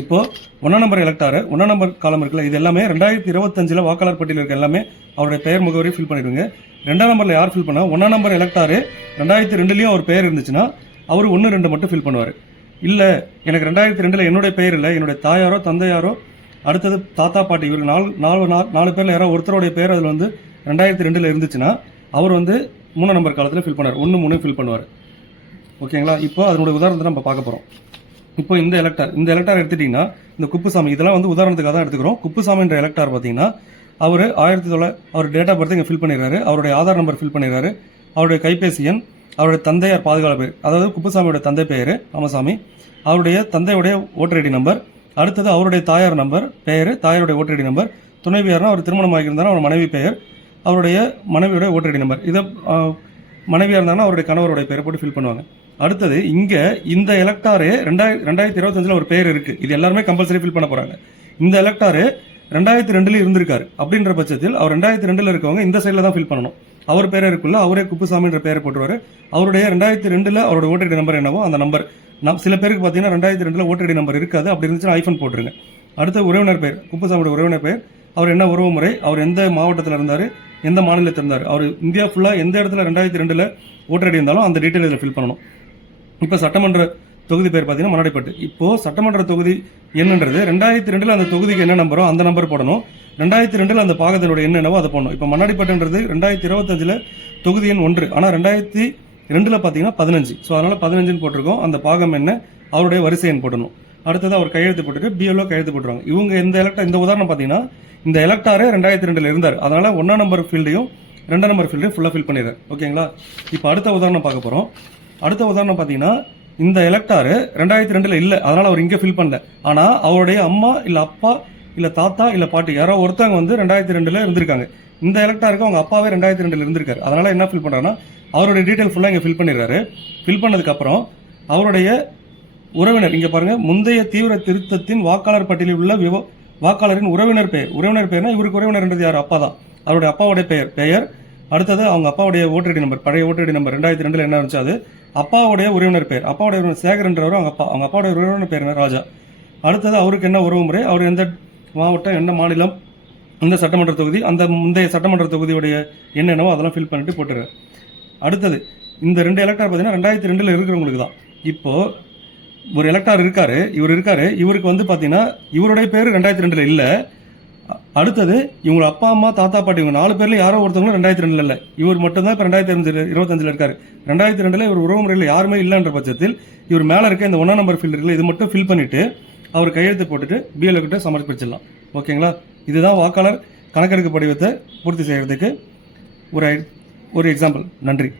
இப்போ ஒன்றாம் நம்பர் எலக்டாரு ஒன்றாம் நம்பர் காலம் இருக்குல்ல இது எல்லாமே ரெண்டாயிரத்தி இருபத்தஞ்சில் வாக்காளர் பட்டியல் இருக்க எல்லாமே அவருடைய பெயர் முகவரி ஃபில் பண்ணிடுங்க. ரெண்டாம் நம்பரில் யார் ஃபில் பண்ணால் ஒன்றாம் நம்பர் எலக்டாரு ரெண்டாயிரத்தி ரெண்டுலேயும் அவர் பெயர் இருந்துச்சுன்னா அவர் ஒன்று ரெண்டு மட்டும் ஃபில் பண்ணுவார். இல்லை எனக்கு ரெண்டாயிரத்தி ரெண்டில் என்னுடைய பெயர் இல்லை என்னுடைய தாயாரோ தந்தையாரோ அடுத்தது தாத்தா பாட்டி இவர் நாலு நாலு நாலு பேரில் யாரோ ஒருத்தருடைய பேர் அதில் வந்து ரெண்டாயிரத்தி ரெண்டில் இருந்துச்சுன்னா அவர் வந்து மூணாம் நம்பர் காலத்தில் ஃபில் பண்ணுவார். ஒன்று மூணு ஃபில் பண்ணுவார். ஓகேங்களா? இப்போ அதனுடைய உதாரணத்தை நம்ம பார்க்க போகிறோம் இப்போ இந்த எலக்டார் இந்த எலக்டார் எடுத்துட்டிங்கன்னா இந்த குப்புசாமி இதெல்லாம் வந்து உதாரணத்துக்காக தான் எடுத்துக்கிறோம். குப்புசாமின்ற எலக்டார் பார்த்தீங்கன்னா அவர் ஆயிரத்தி தொள்ளாயிரம் அவர் டேட் ஆஃப் பர்த் இங்கே ஃபில் பண்ணிடுறாரு. அவருடைய ஆதார் நம்பர் ஃபில் பண்ணிடுறாரு. அவருடைய கைபேசி எண் அவருடைய தந்தையார் பாதுகாப்பு பேர் அதாவது குப்புசாமியோட தந்தை பெயர் ராமசாமி. அவருடைய தந்தையுடைய ஓட்டர் ஐடி நம்பர் அடுத்தது அவருடைய தாயார் நம்பர் பெயர் தாயாருடைய ஓட்டர் ஐடி நம்பர் துணைவியார்னா அவர் திருமணம் ஆகியிருந்தாலும் அவர் மனைவி பெயர் அவருடைய மனைவியோட ஓட்டர் ஐடி நம்பர் இதை மனைவியாக இருந்தாங்கன்னா அவருடைய கணவருடைய பெயரை போட்டு ஃபில் பண்ணுவாங்க. அடுத்தது இங்கே இந்த எலக்டாரு ரெண்டாயிரத்தி ரெண்டாயிரத்தி இருபத்தஞ்சில் ஒரு பேர் இருக்குது இது எல்லாருமே கம்பல்சரி ஃபில் பண்ண போகிறாங்க இந்த எலக்டாரு ரெண்டாயிரத்தி ரெண்டுல இருந்திருக்காரு. அப்படின்ற பட்சத்தில் அவர் ரெண்டாயிரத்தி ரெண்டுல இருக்கவங்க இந்த சைடில் தான் ஃபில் பண்ணணும். அவர் பேர் இருக்குள்ள அவரே குப்புசாமின்ற பேரை போட்டுருவாரு. அவருடைய ரெண்டாயிரத்தி ரெண்டுல அவரோட ஓட்டடி நம்பர் என்னவோ அந்த நம்பர் நம் சில பேருக்கு பார்த்தீங்கன்னா ரெண்டாயிரத்தி ரெண்டுல ஓட்டடி நம்பர் இருக்காது. அப்படி இருந்துச்சுன்னா ஐஃபோன் போட்டுருங்க. அடுத்த உறவினர் பேர் குப்புசாமியோட உறவினர் பேர். அவர் என்ன உறவு முறை? அவர் எந்த மாவட்டத்தில் இருந்தார்? எந்த மாநிலத்தில் இருந்தார்? அவர் இந்தியா ஃபுல்லாக எந்த இடத்துல ரெண்டாயிரத்தி ரெண்டில் ஓட்டடி இருந்தாலும் அந்த டீட்டெயில் இதில் ஃபில் பண்ணணும். இப்போ சட்டமன்ற தொகுதி பேர் பார்த்தீங்கன்னா மன்னாடிப்பட்டு. இப்போது சட்டமன்ற தொகுதி என்னன்றது ரெண்டாயிரத்தி ரெண்டில் அந்த தொகுதிக்கு என்ன நம்பரோ அந்த நம்பர் போடணும். ரெண்டாயிரத்தி ரெண்டில் அந்த பாகத்தினோட என்னென்னவோ அதை போடணும். இப்போ மன்னாடிப்பட்டுன்றது ரெண்டாயிரத்தி இருபத்தஞ்சில் தொகுதி எண் ஒன்று. ஆனால் ரெண்டாயிரத்தி ரெண்டில் பார்த்தீங்கன்னா பதினஞ்சு. ஸோ அதனால் பதினஞ்சுன்னு போட்டிருக்கோம். அந்த பாகம் என்ன? அவருடைய வரிசை எண் போடணும். அடுத்தது அவர் கையெழுத்து போட்டுட்டு பிஎல்ஓ கையெழுத்து போட்டுருவாங்க. இவங்க இந்த எலக்டா இந்த உதாரணம் பார்த்தீங்கன்னா இந்த எலக்டாரே ரெண்டாயிரத்தி ரெண்டில் இருந்தார். அதனால் ஒன்றாம் நம்பர் ஃபீல்டையும் ரெண்டாம் நம்பர் ஃபீல்டையும் ஃபுல்லாக ஃபில் பண்ணிடுறார். ஓகேங்களா இப்போ அடுத்த உதாரணம் பார்க்க போகிறோம் அடுத்த உதாரணம் பார்த்தீங்கன்னா இந்த எலக்டாரு ரெண்டாயிரத்தி ரெண்டில் இல்லை அதனால் அவர் இங்கே ஃபில் பண்ணல. ஆனால் அவருடைய அம்மா இல்லை அப்பா இல்லை தாத்தா இல்லை பாட்டி யாரோ ஒருத்தவங்க வந்து ரெண்டாயிரத்தி ரெண்டில் இருந்திருக்காங்க. இந்த எலக்டாருக்கு அவங்க அப்பாவே ரெண்டாயிரத்தி ரெண்டில் இருந்திருக்காரு. அதனால் என்ன ஃபில் பண்ணுறாங்கன்னா அவருடைய டீட்டெயில் ஃபுல்லாக இங்கே ஃபில் பண்ணிடுறாரு. ஃபில் பண்ணதுக்கப்புறம் அவருடைய உறவினர் இங்கே பாருங்கள் முந்தைய தீவிர திருத்தத்தின் வாக்காளர் பட்டியலில் உள்ள விவ வாக்காளரின் உறவினர் பெயர். உறவினர் பெயர்னா இவருக்கு உறவினர்ன்றது யார்? அப்பா தான். அவருடைய அப்பாவுடைய பெயர். பெயர் அடுத்தது அவங்க அப்பாவுடைய ஓட்டர் ஐடி நம்பர் பழைய ஓட்டர் ஐடி நம்பர் ரெண்டாயிரத்தி ரெண்டில் என்ன இருந்துச்சு? அது அப்பாவுடைய உறவினர் பேர். அப்பாவுடைய உறவினர் சேகர்ன்றவர் அவங்க அப்பா. அவங்க அப்பாவுடைய உறவினர் பேர் என்ன? ராஜா. அடுத்தது அவருக்கு என்ன உறவு முறை? அவர் எந்த மாவட்டம் என்ன மாநிலம் இந்த சட்டமன்ற தொகுதி அந்த முந்தைய சட்டமன்ற தொகுதியுடைய என்னென்னவோ அதெல்லாம் ஃபில் பண்ணிட்டு போட்டுரு. அடுத்தது இந்த ரெண்டு எலக்டார் பார்த்தீங்கன்னா ரெண்டாயிரத்தி ரெண்டில் இருக்கிறவங்களுக்கு தான். இப்போது ஒரு எலக்டார் இருக்காரு இவர் இருக்காரு. இவருக்கு வந்து பார்த்தீங்கன்னா இவருடைய பேர் ரெண்டாயிரத்தி ரெண்டில் இல்லை. அடுத்தது இவங்க அப்பா அம்மா தாத்தா பாட்டி இவங்க நாலு பேர்ல யாரோ ஒருத்தவங்களும் ரெண்டாயிரத்தி ரெண்டுல இல்லை. இவர் மட்டும்தான் இப்போ ரெண்டாயிரத்தி அஞ்சு இருபத்தஞ்சில் இருக்காரு. ரெண்டாயிரத்தி ரெண்டுல இவர் உறவு முறையில் யாருமே இல்லைன்ற பட்சத்தில் இவர் மேலே இருக்க இந்த ஒன்றா நம்பர் ஃபீல்டு இருக்குல்ல இது மட்டும் ஃபில் பண்ணிட்டு அவர் கையெழுத்து போட்டுட்டு பிஎல்ஓ கிட்ட சமர்ப்பிச்சிடலாம். ஓகேங்களா? இதுதான் வாக்காளர் கணக்கெடுப்பு படிவத்தை பூர்த்தி செய்யறதுக்கு ஒரு ஒரு எக்ஸாம்பிள் நன்றி.